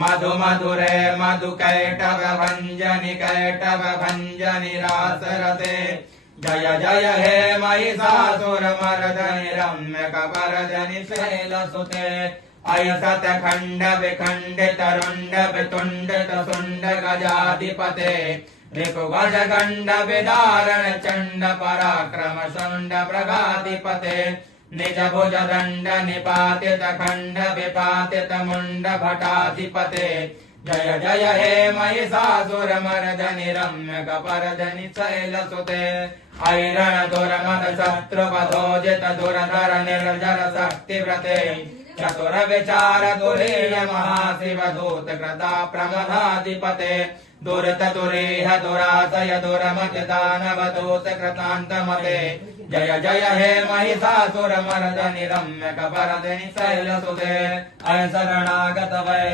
मधु मधुरे मधुकैटभ भंजनि कैटभ भंजनि रासरते जय जय हे महिषासुरमर्दनि रम्यकपर्दनि शैलसुते ऐसत खंड विखंडित रुंड वितुंडित सुंड गजाधिपते ऋकुगज गंड विदारण चंड पराक्रम शुंड प्रगाधिपते निज भुज दंड निपातित खंड विपातित मुंड भटाधिपते जय जय हे महिषासुरमर्दनि रम्यकपर्दनि शैलसुते ऐरण दुर्मद शत्रुवधोजित दुरधर निर्जर शक्तिव्रते चतुर विचार तुरीय महाशिव दूत कृता प्रमदाधिपते दुरित तुरीह दुराशय दुरमत दानव दूत कृतान्तमते जय जय हे महिषासुरमर्दनि रम्यकपर्दनि शैलसुते ऐ शरणागत वै